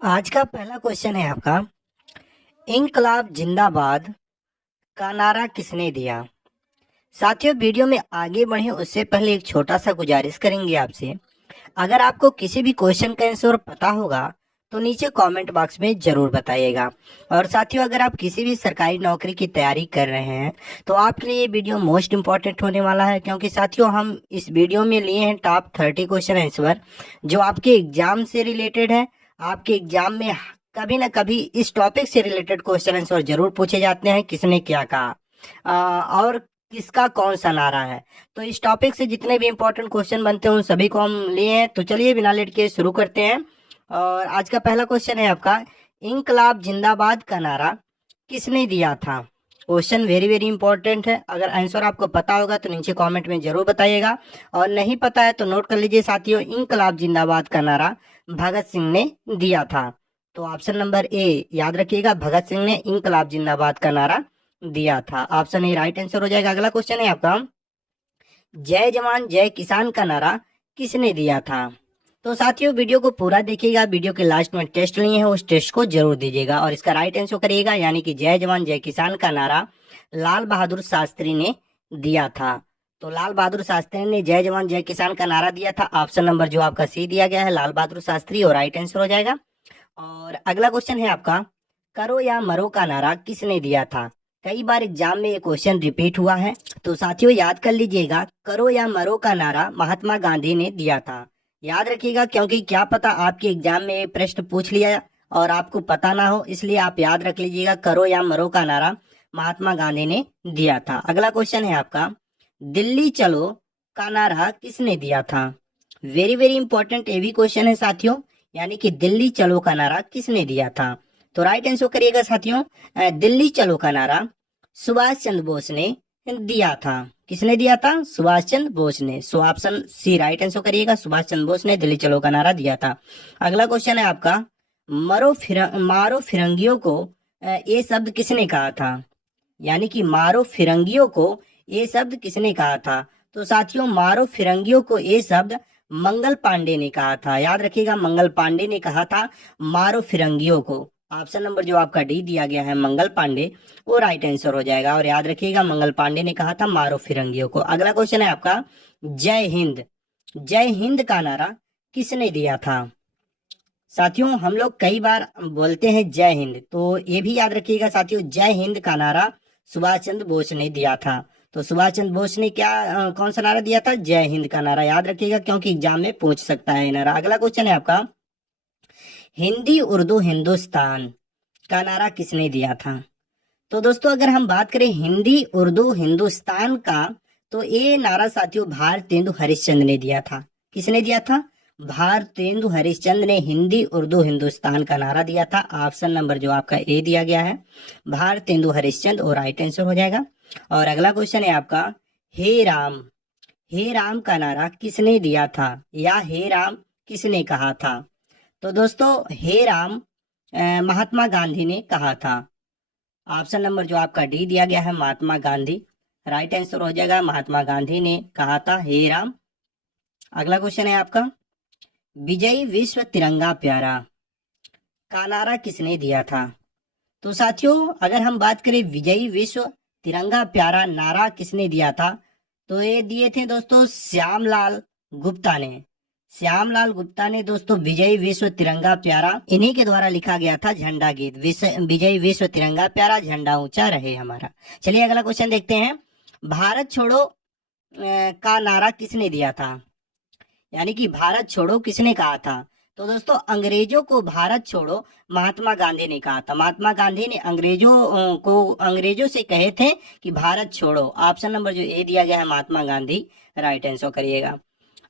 आज का पहला क्वेश्चन है आपका, इंकलाब जिंदाबाद का नारा किसने दिया। साथियों, वीडियो में आगे बढ़े उससे पहले एक छोटा सा गुजारिश करेंगे आपसे। अगर आपको किसी भी क्वेश्चन का आंसर पता होगा तो नीचे कमेंट बॉक्स में जरूर बताइएगा। और साथियों, अगर आप किसी भी सरकारी नौकरी की तैयारी कर रहे हैं तो आपके लिए ये वीडियो मोस्ट इंपॉर्टेंट होने वाला है, क्योंकि साथियों हम इस वीडियो में लिए हैं टॉप 30 क्वेश्चन आंसर जो आपके एग्जाम से रिलेटेड है। आपके एग्जाम में कभी ना कभी इस टॉपिक से रिलेटेड क्वेश्चन आंसर जरूर पूछे जाते हैं, किसने क्या कहा और किसका कौन सा नारा है। तो इस टॉपिक से जितने भी इंपॉर्टेंट क्वेश्चन बनते हैं उन सभी को हम लिए हैं। तो चलिए बिना लेट के शुरू करते हैं। और आज का पहला क्वेश्चन है आपका, इंकलाब जिंदाबाद का नारा किसने दिया था। क्वेश्चन वेरी वेरी इंपॉर्टेंट है। अगर आंसर आपको पता होगा तो नीचे कमेंट में जरूर बताइएगा, और नहीं पता है तो नोट कर लीजिए साथियों, इंकलाब जिंदाबाद का नारा भगत सिंह ने दिया था। तो ऑप्शन नंबर ए याद रखिएगा, भगत सिंह ने इंकलाब जिंदाबाद का नारा दिया था। ऑप्शन ए राइट आंसर हो जाएगा। अगला क्वेश्चन है आपका, जय जवान जय किसान का नारा किसने दिया था। तो साथियों वीडियो को पूरा देखिएगा, वीडियो के लास्ट में टेस्ट लिए हैं उस टेस्ट को जरूर दीजिएगा और इसका राइट आंसर करिएगा, यानी कि जय जवान जय किसान का नारा लाल बहादुर शास्त्री ने दिया था। तो लाल बहादुर शास्त्री ने जय जवान जय किसान का नारा दिया था। ऑप्शन नंबर जो आपका सी दिया गया है लाल बहादुर शास्त्री, और राइट आंसर हो जाएगा। और अगला क्वेश्चन है आपका, करो या मरो का नारा किसने दिया था। कई बार एग्जाम में ये क्वेश्चन रिपीट हुआ है, तो साथियों याद कर लीजिएगा, करो या मरो का नारा महात्मा गांधी ने दिया था। याद रखिएगा, क्योंकि क्या पता आपके एग्जाम में ये प्रश्न पूछ लिया और आपको पता ना हो, इसलिए आप याद रख लीजिएगा, करो या मरो का नारा महात्मा गांधी ने दिया था। अगला क्वेश्चन है आपका, दिल्ली चलो का नारा किसने दिया था। वेरी वेरी इंपॉर्टेंट ये भी क्वेश्चन है साथियों, यानी कि दिल्ली चलो का नारा किसने दिया था। तो राइट आंसर करिएगा साथियों, दिल्ली चलो का नारा सुभाष चंद्र बोस ने दिया था। किसने दिया था, सुभाष चंद्र बोस ने। So option C right answer करिएगा, सुभाष चंद्र बोस ने दिल्ली चलो का नारा दिया था। अगला क्वेश्चन है आपका, मारो फिरंगियों को ये शब्द किसने कहा था। यानी कि मारो फिरंगियों को ये शब्द किसने कहा था। तो साथियों मारो फिरंगियों को ये शब्द मंगल पांडे ने कहा था। याद रखिएगा, मंगल पांडे ने कहा था मारो फिरंगियों को। ऑप्शन नंबर जो आपका डी दिया गया है मंगल पांडे, वो राइट आंसर हो जाएगा। और याद रखिएगा, मंगल पांडे ने कहा था मारो फिरंगियों को। अगला क्वेश्चन है आपका, जय हिंद। जय हिंद का नारा किसने दिया था। साथियों हम लोग कई बार बोलते हैं जय हिंद, तो ये भी याद रखिएगा साथियों, जय हिंद का नारा सुभाष चंद्र बोस ने दिया था। तो सुभाष चंद्र बोस ने क्या कौन सा नारा दिया था, जय हिंद का नारा। याद रखिएगा, क्योंकि एग्जाम में पूछ सकता है ये नारा। अगला क्वेश्चन है आपका, हिंदी उर्दू हिंदुस्तान का नारा किसने दिया था। तो दोस्तों अगर हम बात करें हिंदी उर्दू हिंदुस्तान का, तो ये नारा साथियों भारतेंदु हरिश्चंद्र ने दिया था। किसने दिया था, भारतेंदु हरिश्चंद्र ने हिंदी उर्दू हिंदुस्तान का नारा दिया था। ऑप्शन नंबर जो आपका ए दिया गया है भारतेंदु हरिश्चंद्र, और राइट आंसर हो जाएगा। और अगला क्वेश्चन है आपका, हे राम। हे राम का नारा किसने दिया था, या हे राम किसने कहा था। तो दोस्तों हे राम महात्मा गांधी ने कहा था। ऑप्शन नंबर जो आपका डी दिया गया है महात्मा गांधी, राइट आंसर हो जाएगा, महात्मा गांधी ने कहा था हे राम। अगला क्वेश्चन है आपका, विजयी विश्व तिरंगा प्यारा का नारा किसने दिया था। तो साथियों अगर हम बात करें विजयी विश्व तिरंगा प्यारा नारा किसने दिया था, तो ये दिए थे दोस्तों श्यामलाल गुप्ता ने। श्यामलाल गुप्ता ने दोस्तों विजयी विश्व तिरंगा प्यारा, इन्हीं के द्वारा लिखा गया था झंडा गीत, विजयी विश्व तिरंगा प्यारा झंडा ऊंचा रहे हमारा। चलिए अगला क्वेश्चन देखते हैं, भारत छोड़ो का नारा किसने दिया था। यानी कि भारत छोड़ो किसने कहा था। तो दोस्तों अंग्रेजों को भारत छोड़ो महात्मा गांधी ने कहा था। महात्मा गांधी ने अंग्रेजों से कहे थे कि भारत छोड़ो। ऑप्शन नंबर जो ए दिया गया है महात्मा गांधी, राइट आंसर करिएगा।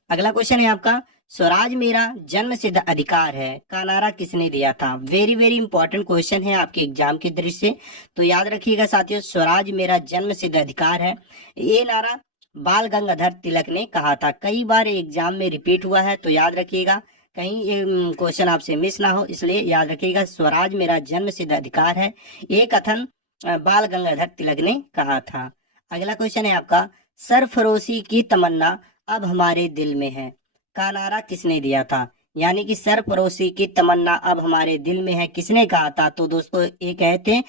अगला क्वेश्चन है आपका, स्वराज मेरा जन्म सिद्ध अधिकार है का नारा किसने दिया था। वेरी वेरी इंपॉर्टेंट क्वेश्चन है आपके एग्जाम के दृष्टि से, तो याद रखिएगा साथियों, स्वराज मेरा जन्म सिद्ध अधिकार है, ये नारा बाल गंगाधर तिलक ने कहा था। कई बार एग्जाम में रिपीट हुआ है, तो याद रखिएगा, कहीं ये क्वेश्चन आपसे मिस ना हो, इसलिए याद रखिएगा, स्वराज मेरा जन्म सिद्ध अधिकार है, ये कथन बाल गंगाधर तिलक ने कहा था। अगला क्वेश्चन है आपका, सरफरोशी की तमन्ना अब हमारे दिल में है का नारा किसने दिया था। यानी कि सरफरोशी की तमन्ना अब हमारे दिल में है, किसने कहा था? तो दोस्तों ये कहे थे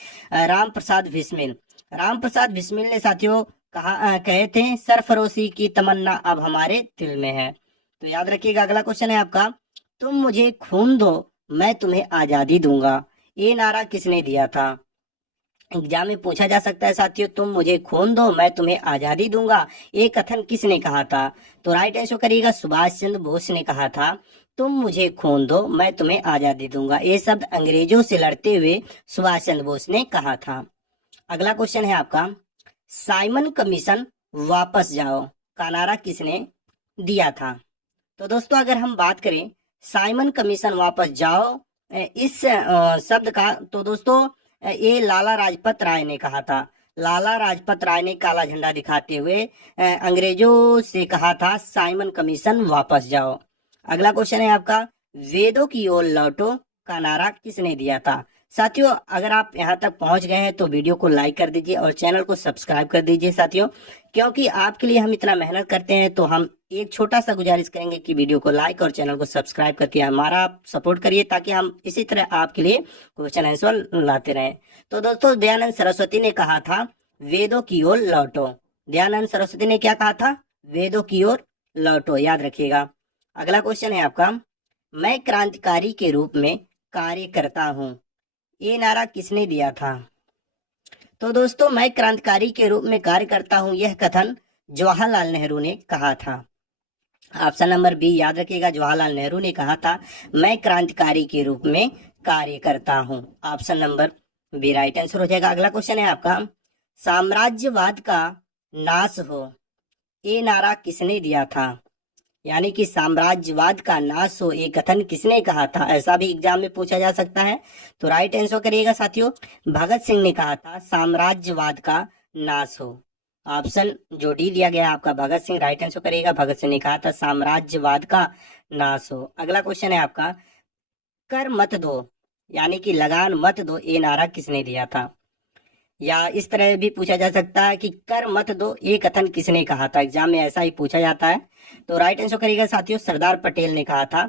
राम प्रसाद बिस्मिल। राम प्रसाद बिस्मिल ने साथियों कहे थे सरफरोशी की तमन्ना अब हमारे दिल में है। तो याद रखिएगा। अगला क्वेश्चन है आपका, तुम मुझे खून दो मैं तुम्हें आजादी दूंगा, ये नारा किसने दिया था? एग्जाम में पूछा जा सकता है साथियों, तुम मुझे खून दो मैं तुम्हें आजादी दूंगा, ये कथन किसने कहा था? तो राइट आंसर करिएगा, सुभाष चंद्र बोस ने कहा था तुम मुझे खून दो मैं तुम्हें आजादी दूंगा। ये शब्द अंग्रेजों से लड़ते हुए सुभाष चंद्र बोस ने कहा था। अगला क्वेश्चन है आपका, साइमन कमीशन वापस जाओ का नारा किसने दिया था? तो दोस्तों अगर हम बात करें साइमन कमीशन वापस जाओ इस शब्द का, तो दोस्तों ये लाला लाजपत राय ने कहा था। लाला लाजपत राय ने काला झंडा दिखाते हुए अंग्रेजों से कहा था साइमन कमीशन वापस जाओ। अगला क्वेश्चन है आपका, वेदों की ओर लौटो का नारा किसने दिया था? साथियों अगर आप यहाँ तक पहुंच गए हैं तो वीडियो को लाइक कर दीजिए और चैनल को सब्सक्राइब कर दीजिए साथियों, क्योंकि आपके लिए हम इतना मेहनत करते हैं तो हम एक छोटा सा गुजारिश करेंगे कि वीडियो को लाइक और चैनल को सब्सक्राइब करके हमारा सपोर्ट करिए, ताकि हम इसी तरह आपके लिए क्वेश्चन आंसर लाते रहें। तो दोस्तों दयानंद सरस्वती ने कहा था वेदों की ओर लौटो। दयानंद सरस्वती ने क्या कहा था? वेदों की ओर लौटो, याद रखिएगा। अगला क्वेश्चन है आपका, मैं क्रांतिकारी के रूप में कार्य करता हूँ, ये नारा किसने दिया था? तो दोस्तों मैं क्रांतिकारी के रूप में कार्य करता हूँ, यह कथन जवाहरलाल नेहरू ने कहा था। ऑप्शन नंबर बी याद रखिएगा, जवाहरलाल नेहरू ने कहा था मैं क्रांतिकारी के रूप में कार्य करता हूँ। Option number B right answer हो जाएगा। अगला क्वेश्चन है आपका, साम्राज्यवाद का नाश हो, ये नारा किसने दिया था? यानी कि साम्राज्यवाद का नाश हो, ये कथन किसने कहा था? ऐसा भी एग्जाम में पूछा जा सकता है। तो राइट आंसर करिएगा साथियों, भगत सिंह ने कहा था साम्राज्यवाद का नाश हो। ऑप्शन जो डी दिया गया है आपका भगत सिंह, राइट आंसर करिएगा, भगत सिंह ने कहा था साम्राज्यवाद का नाश हो। अगला क्वेश्चन है आपका, कर मत दो यानी कि लगान मत दो, ये नारा किसने दिया था? या इस तरह भी पूछा जा सकता है कि कर मत दो, ये कथन किसने कहा था? एग्जाम में ऐसा ही पूछा जाता है। तो राइट आंसर करिएगा साथियों, सरदार पटेल ने कहा था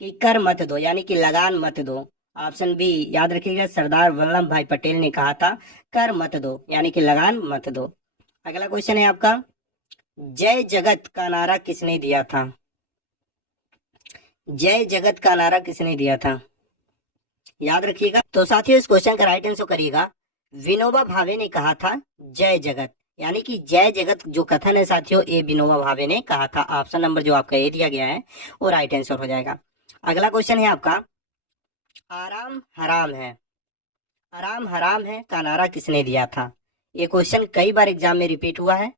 कि कर मत दो यानी कि लगान मत दो। ऑप्शन बी याद रखिएगा, सरदार वल्लभ भाई पटेल ने कहा था कर मत दो यानी कि लगान मत दो। अगला क्वेश्चन है आपका, जय जगत का नारा किसने दिया था? जय जगत का नारा किसने दिया था? याद रखिएगा। तो साथियों इस क्वेश्चन का राइट आंसर करिएगा, विनोबा भावे ने कहा था जय जगत, यानी कि जय जगत जो कथन है साथियों ये विनोबा भावे ने कहा था। ऑप्शन नंबर जो आपका ये दिया गया है वो राइट आंसर हो जाएगा। अगला क्वेश्चन है आपका, आराम हराम है, आराम हराम है का नारा किसने दिया था? ये क्वेश्चन कई बार एग्जाम में रिपीट हुआ है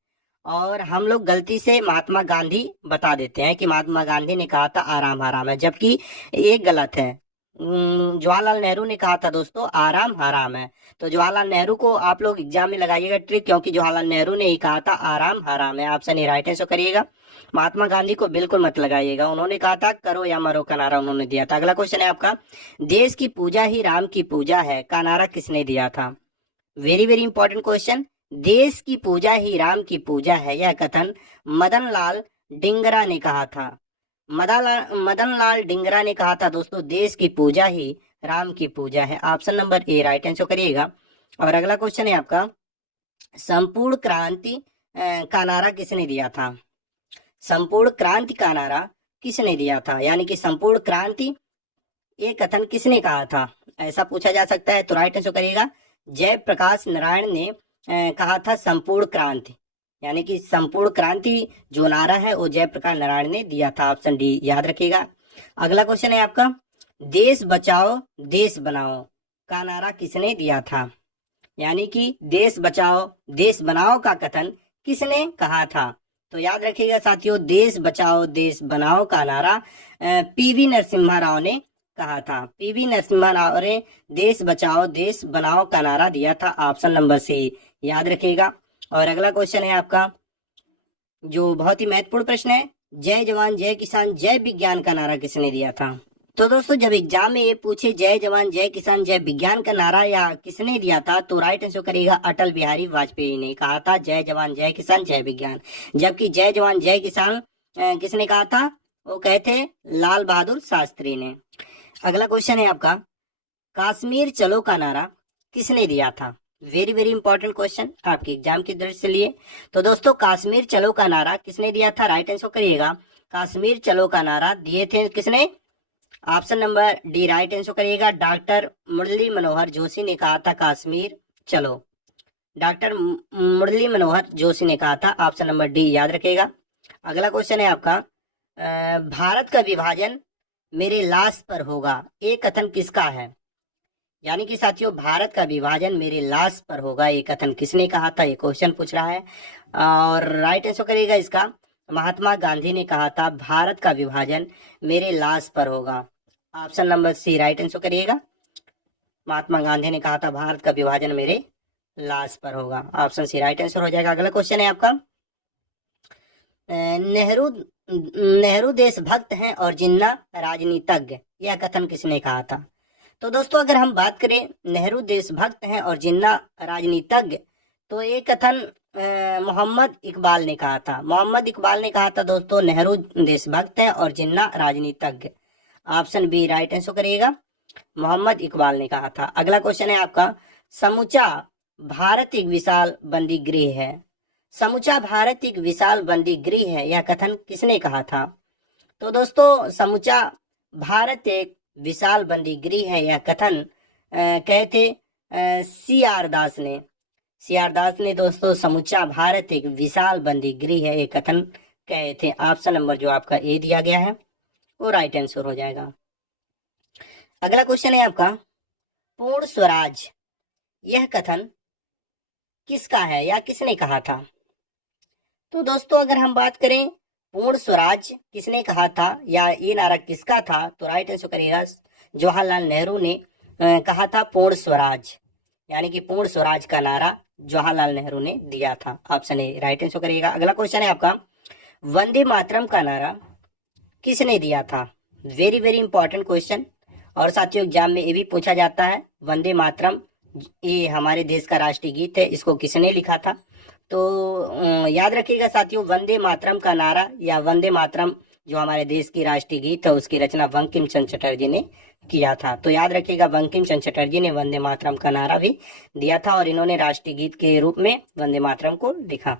और हम लोग गलती से महात्मा गांधी बता देते हैं कि महात्मा गांधी ने कहा था आराम हराम है, जबकि ये गलत है। जवाहरलाल नेहरू ने कहा था दोस्तों आराम हराम है। तो जवाहरलाल नेहरू को आप लोग एग्जाम में लगाइएगा ट्रिक, क्योंकि जवाहरलाल नेहरू ने ही कहा था आराम हराम है। ऑप्शन ए राइट आंसर करिएगा। महात्मा गांधी को बिल्कुल मत लगाइएगा, उन्होंने कहा था करो या मरो का नारा उन्होंने दिया था। अगला क्वेश्चन है आपका, देश की पूजा ही राम की पूजा है का नारा किसने दिया था? Very very important question. देश की पूजा ही राम की पूजा है, यह कथन मदन लाल डिंगरा ने कहा था। मदन लाल डिंगरा ने कहा था दोस्तों देश की पूजा ही राम की पूजा है। Option number A right answer करिएगा। और अगला क्वेश्चन है आपका, संपूर्ण क्रांति का नारा किसने दिया था? संपूर्ण क्रांति का नारा किसने दिया था? यानी कि संपूर्ण क्रांति ये कथन किसने कहा था, ऐसा पूछा जा सकता है। तो राइट आंसर करिएगा, जयप्रकाश नारायण ने कहा था संपूर्ण क्रांति, यानी कि संपूर्ण क्रांति जो नारा है वो जयप्रकाश नारायण ने दिया था। ऑप्शन डी याद रखिएगा। अगला क्वेश्चन है आपका, देश बचाओ देश बनाओ का नारा किसने दिया था? यानी कि देश बचाओ देश बनाओ का कथन किसने कहा था? तो याद रखिएगा साथियों, देश बचाओ देश बनाओ का नारा पीवी नरसिम्हा राव ने कहा था। पीवी नरसिम्हा राव ने देश बचाओ देश बनाओ का नारा दिया था। ऑप्शन नंबर सी याद रखिएगा। और अगला क्वेश्चन है आपका जो बहुत ही महत्वपूर्ण प्रश्न है, जय जवान जय किसान जय विज्ञान का नारा किसने दिया था? तो दोस्तों जब एग्जाम में ये पूछे जय जवान जय किसान जय विज्ञान का नारा या किसने दिया था, तो राइट आंसर करिएगा अटल बिहारी वाजपेयी ने कहा था जय जवान जय किसान जय विज्ञान। जबकि जय जवान जय किसान किसने कहा था? वो कहे थे लाल बहादुर शास्त्री ने। अगला क्वेश्चन है आपका, कश्मीर चलो का नारा किसने दिया था? वेरी वेरी इंपॉर्टेंट क्वेश्चन आपके एग्जाम की दृष्टि से लिए। तो दोस्तों कश्मीर चलो का नारा किसने दिया था? राइट आंसर करिएगा। कश्मीर चलो का नारा दिए थे किसने? Option number D right answer करिएगा। डॉक्टर मुरली मनोहर जोशी ने कहा था कश्मीर चलो। डॉक्टर मुरली मनोहर जोशी ने कहा था। ऑप्शन नंबर डी याद रखिएगा। अगला क्वेश्चन है आपका, भारत का विभाजन मेरे लाश पर होगा, ये कथन किसका है? यानी कि साथियों भारत का विभाजन मेरे लाश पर होगा, ये कथन किसने कहा था? ये क्वेश्चन पूछ रहा है और राइट आंसर करिएगा इसका। महात्मा गांधी ने कहा था भारत का विभाजन मेरे लाश पर होगा। Option number C right answer करिएगा। महात्मा गांधी ने कहा था भारत का विभाजन मेरे लाश पर होगा। ऑप्शन सी राइट आंसर हो जाएगा। अगला क्वेश्चन है आपका, नेहरू देशभक्त हैं और जिन्ना राजनीतिज्ञ, यह कथन किसने कहा था? तो दोस्तों अगर हम बात करें नेहरू देशभक्त हैं और जिन्ना राजनीतिज्ञ, तो ये कथन मोहम्मद इकबाल ने कहा था। मोहम्मद इकबाल ने कहा था दोस्तों नेहरू देशभक्त हैं और जिन्ना राजनीतिज्ञ। ऑप्शन बी राइट आंसर करिएगा। मोहम्मद इकबाल ने कहा था। अगला क्वेश्चन है आपका, समूचा भारत एक विशाल बंदी गृह है। समूचा भारत एक विशाल बंदी गृह है, यह कथन किसने कहा था? तो दोस्तों समूचा भारत एक विशाल बंदी गृह है, यह कथन कहे थे सी आर दास ने। सी आर दास ने दोस्तों समूचा भारत एक विशाल बंदी गृह है, ये कथन कहे थे। ऑप्शन नंबर जो आपका ए दिया गया है वो राइट आंसर हो जाएगा। अगला क्वेश्चन है आपका, पूर्ण स्वराज, यह कथन किसका है या किसने कहा था? तो दोस्तों अगर हम बात करें पूर्ण स्वराज किसने कहा था या ये नारा किसका था, तो राइट आंसर करिएगा जवाहरलाल नेहरू ने कहा था पूर्ण स्वराज। यानी कि पूर्ण स्वराज का नारा जवाहरलाल नेहरू ने दिया था। ऑप्शन ए राइट आंसर करिएगा। अगला क्वेश्चन है आपका, वंदे मातरम का नारा किसने दिया था? वेरी वेरी इंपॉर्टेंट क्वेश्चन और साथियों एग्जाम में ये भी पूछा जाता है, वंदे मातरम ये हमारे देश का राष्ट्रीय गीत है, इसको किसने लिखा था? तो याद रखिएगा साथियों वंदे मातरम का नारा या वंदे मातरम जो हमारे देश की राष्ट्रीय गीत है उसकी रचना बंकिम चंद्र चटर्जी ने किया था। तो याद रखिएगा बंकिम चंद्र चटर्जी ने वंदे मातरम का नारा भी दिया था और इन्होंने राष्ट्रीय गीत के रूप में वंदे मातरम को लिखा।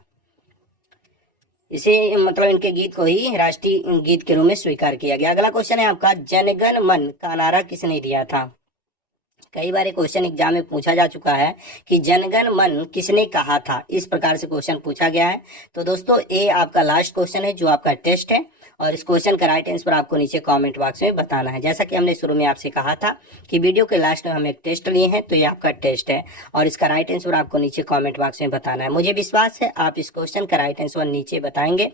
इसे मतलब इनके गीत को ही राष्ट्रीय गीत के रूप में स्वीकार किया गया। अगला क्वेश्चन है आपका, जनगण मन का नारा किसने दिया था? कई बार क्वेश्चन एग्जाम में पूछा जा चुका है कि जनगण मन किसने कहा था, इस प्रकार से क्वेश्चन पूछा गया है। तो दोस्तों ये आपका लास्ट क्वेश्चन है जो आपका टेस्ट है और इस क्वेश्चन का राइट आंसर आपको नीचे कमेंट बॉक्स में बताना है। जैसा कि हमने शुरू में आपसे कहा था कि वीडियो के लास्ट में हम एक टेस्ट लिए हैं, तो ये आपका टेस्ट है और इसका राइट आंसर आपको नीचे कमेंट बॉक्स में बताना है। मुझे विश्वास है आप इस क्वेश्चन का राइट आंसर नीचे बताएंगे।